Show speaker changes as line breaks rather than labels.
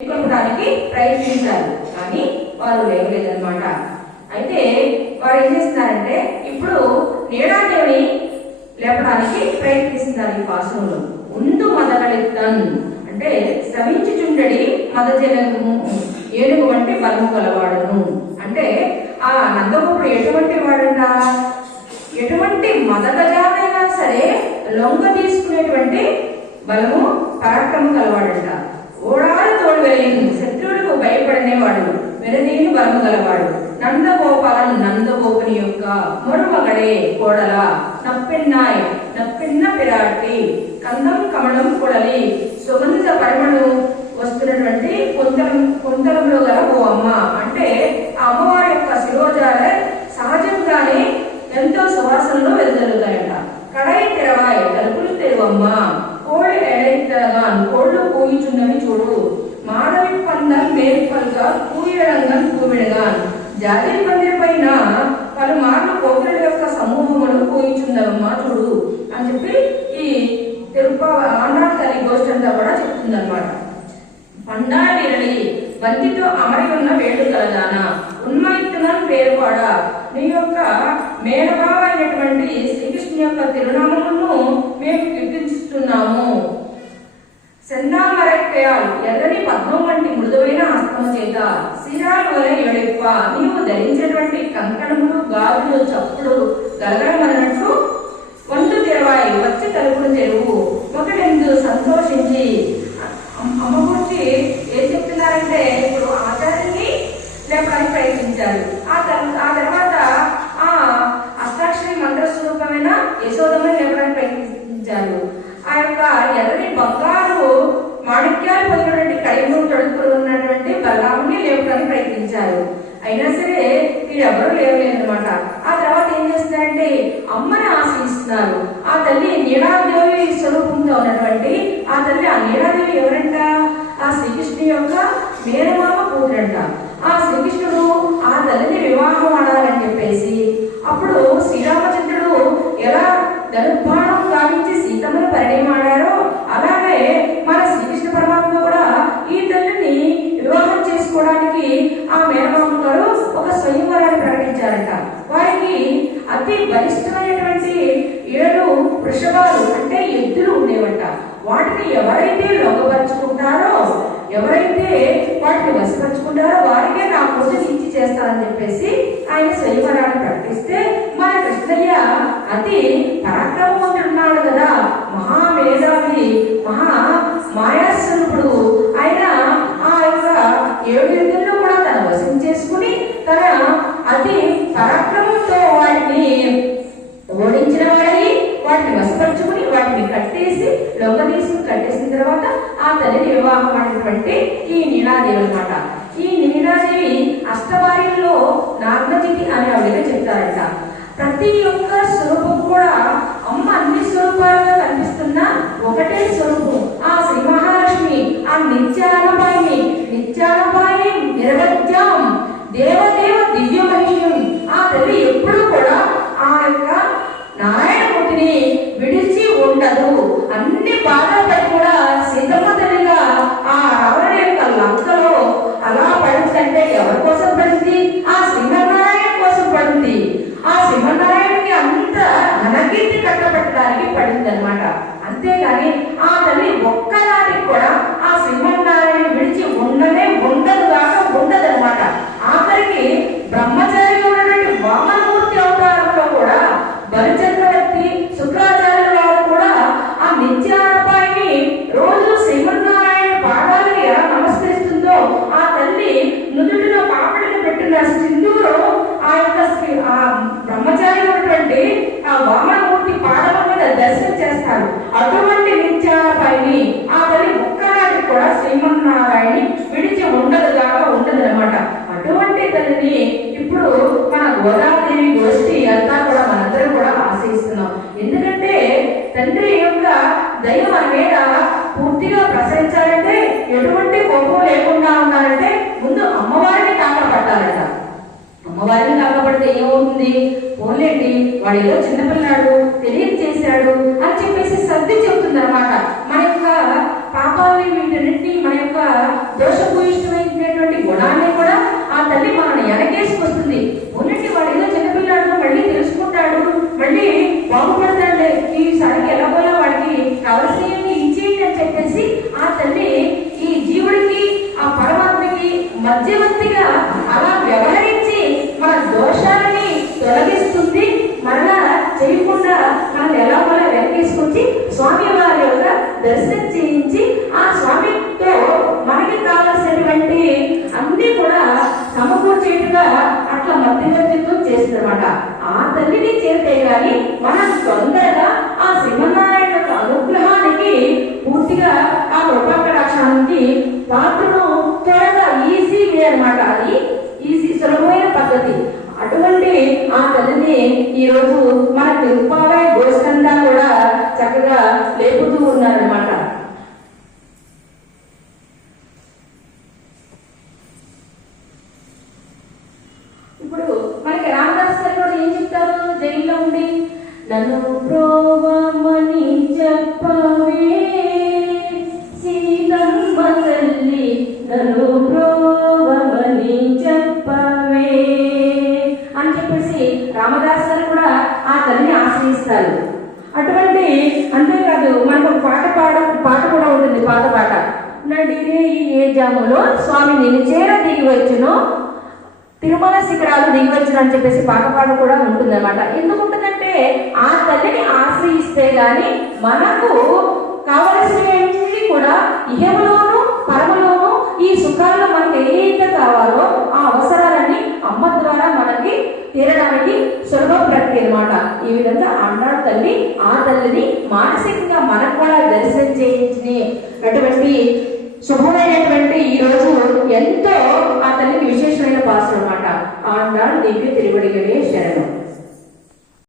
మేల్కొల్పడానికి ప్రయత్నించారు. కానీ వారు లేవలేదన్నమాట. అయితే వారు ఏం చేస్తున్నారంటే ఇప్పుడు నీడాదేవిని లేపడానికి ప్రయత్నిస్తున్నారు ఈ పాసంలో ఉండు మదగలిత్తన్ అంటే శ్రమించుచుండడి మదజనము ఏనుగు వంటి బలము గలవాడును. అంటే ఆ నందగోపుడు ఎటువంటి వాడంట? ఎటువంటి మదగజానైనా సరే లొంగ తీసుకునేటువంటి బలము పరాక్రమం కలవాడంట ఓడాలు తోడు వెళ్ళింది శత్రువులకు భయపడనేవాడు వెరదీని బలము గలవాడు నందగోపాలన్ నందగోపుని యొక్క మరుమగడే కోడల నప్పెన్నాయ్ నప్పెన్న పిరాటి కందం కమలం కొడలి సుగంధ పరిమళం వస్తున్నటువంటి కొంతలం కొంతలంలో గల ఓ అమ్మ. అంటే ఆ అమ్మవారి యొక్క శిరోజాల సహజంగానే ఎంతో సువాసనలో వెదజల్లుతాయంట. కడాయి తెరవాయి తలుపులు తెరువమ్మ. కోళ్ళు ఎడైతగా కోళ్ళు పోయిచున్నవి చూడు. మాడవి పందం మేల్పల్గా కూయడంగన్ కూవిడగాన్ జాలి పందె పైన పలుమార్లు కోకిల యొక్క సమూహములు కూయిచున్నవమ్మా చూడు అని చెప్పి ఈ తిరుప ఆంధ్ర తల్లి గోష్ఠి అంతా కూడా చెప్తుందన్నమాట. పండాలి బంతితో అమరి ఉన్న వేడు కలదాన ఉన్మైత్తులను పేరుపాడ. నీ యొక్క మేనభావ అయినటువంటి శ్రీకృష్ణు యొక్క తిరునామమును మేము కీర్తిస్తున్నాము సెన్నామరక్కయాలు ఎర్రని పద్మం వంటి మృదువైన హస్తము చేత శిరాలు వలె ఎడెప్ప నీవు ధరించినటువంటి కంకణములు గాజులు చప్పుడు గలగలమన్నట్టు ఒంటు తెరవాయి. వచ్చి తలుపులు తెరువు. ఒకడెందు సంతోషించి అమ్మ అమ్మ గురించి ఏం చెప్తున్నారంటే ఇప్పుడు ఆచార్యుని లేపడానికి ప్రయత్నించారు ఆ తర్వాత ఆ తర్వాత ఆ అష్టాక్షరి మంత్ర స్వరూపమైన యశోదమని లేపడానికి ప్రయత్నించారు ఆ యొక్క ఎర్రని బంగారు మాణిక్యాలు పొందినటువంటి కడిమూడు తొడుపులు ఉన్నటువంటి బలరాముని లేపడానికి అయినా సరే వీరు ఎవరు లేవలేదన్నమాట ఆ తర్వాత ఏం చేస్తున్నారంటే అమ్మని ఆశ్రయిస్తున్నారు. ఆ తల్లి నీడాదేవి స్వరూపంతో ఉన్నటువంటి ఆ తల్లి ఆ నీడాదేవి ఎవరంట? ఆ శ్రీకృష్ణు యొక్క మేనమామ కూతురంట ఆ శ్రీకృష్ణుడు ఆ తల్లిని వివాహం ఆడాలని చెప్పేసి అప్పుడు శ్రీరామచంద్రుడు ఎలా ధనుర్బాణం గావించి సీతమ్మను పరిణయమాడారో అలాగే మన శ్రీకృష్ణ పరమాత్మ కూడా ఈ తల్లిని వివాహం చేసుకోవడానికి ఆ మేనమామ గారు ఒక స్వయంవరాన్ని ప్రకటించారట వారికి అతి బలిష్టమైనటువంటి ఏడు వృషభాలు అంటే ఎద్దులు ఉండేవట వాటిని ఎవరైతే లొంగపరుచుకుంటారో ఎవరైతే వాటిని వశపరుచుకుంటారో వారికే నా కూతురు ఇచ్చి చేస్తానని చెప్పేసి ఆయన స్వయంవరాన్ని ప్రకటిస్తే మన కృష్ణయ్య అతి పరాక్రమవంతుడున్నాడు కదా. మహామేధావి మహా మాయాస్వరూపుడు ఆయన ఆ యొక్క ఏడు యుద్ధంలో కూడా తన వశం చేసుకుని తన అతి పరాక్రమంతో వాటిని ఓడించిన వాడిని వాటిని వశపరుచుకుని వాటిని కట్టేసిన తర్వాత ఆ తల్లిని వివాహం అయినటువంటి ఈ నీలాదేవి అన్నమాట. ఈ నీలాదేవి అష్టవారిలో నాగ్నజితి అని ఆవిడగా చెప్తారట. ప్రతి ఒక్క స్వరూపం కూడా అమ్మ అన్ని స్వరూపాలుగా కనిపిస్తున్న ఒకటే స్వరూపం. ఆ శ్రీ మహాలక్ష్మి ఆ నిత్యానపాయిని నిత్యానపాయిని నిరవధ్యం దేవదేవ దివ్య మహిషం ఆ తల్లి ఎప్పుడు కూడా ఆ యొక్క పాదాలపై కూడా సీతమ్మ ఆ రావణ యొక్క లంకలో అలా పడుతుందంటే ఎవరి కోసం పడింది ఆ సింహనారాయణ కోసం పడింది ఆ సింహనారాయణకి అంత ఘనకీర్తి కట్టబెట్టడానికి పడింది అనమాట అంతేగాని ఆ తల్లి ఒక్కనాటికి కూడా ఆ సింహనారాయణ విడిచి ఉండనే ఉండదు కాక ఉండదన్నమాట ఆఖరికి బ్రహ్మచారి ఉన్నటువంటి వామనమూర్తి అవతారంలో కూడా బలిచక్రవర్తి శుక్రాచార్యుల వారు కూడా ఆ నిత్యానపాయిని రోజు శ్రీమన్నారాయణ పాదాలకు ఎలా నమస్కరిస్తుందో ఆ తల్లి నుదుటిలో పాపడిని పెట్టిన సింధూరు ఆ యొక్క శ్రీ- ఆ బ్రహ్మచారి ఉన్నటువంటి ఆ వామనమూర్తి పాదల మీద దర్శనం చేస్తారు అటువంటి నిత్యానపాయిని ఆ తల్లి ఒక్కనాటికి కూడా శ్రీమన్నారాయణి విడిచి ఉండదుగా ఉండదు అనమాట అటువంటి తల్లిని ఇప్పుడు మన గోదావరి గోష్ఠి అంతా కూడా మనందరం కూడా ఆశ్రయిస్తున్నాం ఎందుకంటే దైవం యొక్క మన మీద పూర్తిగా ప్రసరించాలంటే ఎటువంటి కోపం లేకుండా ఉండాలంటే ముందు అమ్మవారిని కాకపట్టాలట అమ్మవారిని కాపాడితే ఏమవుతుంది? ఓన్లేండి వాడు ఏదో చిన్నపిల్లాడు తెలియదు చేశాడు అని చెప్పేసి సర్ది చెప్తుంది అనమాట మన యొక్క పాపాలని వీటన్నిటిని మన యొక్క దోషభూయిష్టమైనటువంటి గుణాన్ని కూడా ఆ తల్లి మనల్ని వెనకేసుకొస్తుంది ఉన్నట్టు వాడు ఏదో చిన్నపిల్లాడు మళ్ళీ తెలుసుకుంటాడు మళ్ళీ బాగుపడతాడు ఈసారికి ఎలా పోయా వాడికి కావలసినవి ఇచ్చేయండి అని చెప్పేసి ఆ తల్లి ఈ జీవుడికి ఆ పరమాత్మకి మధ్యవర్తిగా అలా వ్యవహరించి మన దోషాలని తొలగిస్తుంది మరలా చేయకుండా మనం ఎలా కూడా వెనకేసుకొచ్చి స్వామి వారి యొక్క దర్శనం చేయించి ఆ స్వామితో మనకి కావలసినటువంటి అన్ని కూడా సమకూర్చేట్టుగా అట్లా మధ్యవర్తిత్వం ఆ తల్లిని చేరితే గాని మనం తొందరగా ఆ శ్రీమన్నారాయణ యొక్క అనుగ్రహానికి పూర్తిగా ఆ కృపాకటాక్షానికి పాత్రను త్వరగా ఈజీ వే అనమాట అది ఈజీ సులభమైన పద్ధతి. అటువంటి ఆ తల్లిని ఈరోజు మన తిరుపాలయ గోస్కందా కూడా చక్కగా లేపుతూ ఉన్నారనమాట ఇప్పుడు మనకి రామదాస్ గారు కూడా ఏం చెప్తారు జైల్లో ఉండి నన్ను ప్రోవమని చెప్పవే. సీతమ్మ తల్లి నన్ను ప్రోవమని చెప్పవే. అని చెప్పేసి రామదాస్ గారు కూడా ఆ తల్లిని ఆశ్రయిస్తారు. అటువంటి అంతేకాదు మనకు ఒక పాట పాడ పాట కూడా ఉంటుంది పాత పాట. నడిరే ఈ ఏ జాములో స్వామి నేను చేర దిగి వచ్చును. తిరుమల శిఖరాలు దిగివచ్చును అని చెప్పేసి పాటపాట కూడా ఉంటుందన్నమాట. ఎందుకు ఉంటుందంటే ఆ తల్లిని ఆశ్రయిస్తే గాని మనకు కావలసినవి కూడా ఇహములోను పరమలోను ఈ సుఖాల్లో మనకి ఏదైతే కావాలో ఆ అవసరాలన్నీ అమ్మ ద్వారా మనకి తీరడానికి సులభ ప్రక్రియ అనమాట ఈ విధంగా అన్నాడు తల్లి ఆ తల్లిని మానసికంగా మనకు కూడా దర్శనం చేయించిన అటువంటి శుభమైనటువంటి ఈ రోజు ఎంతో சுவாமிக்கு திருவடிகளே சரணம்.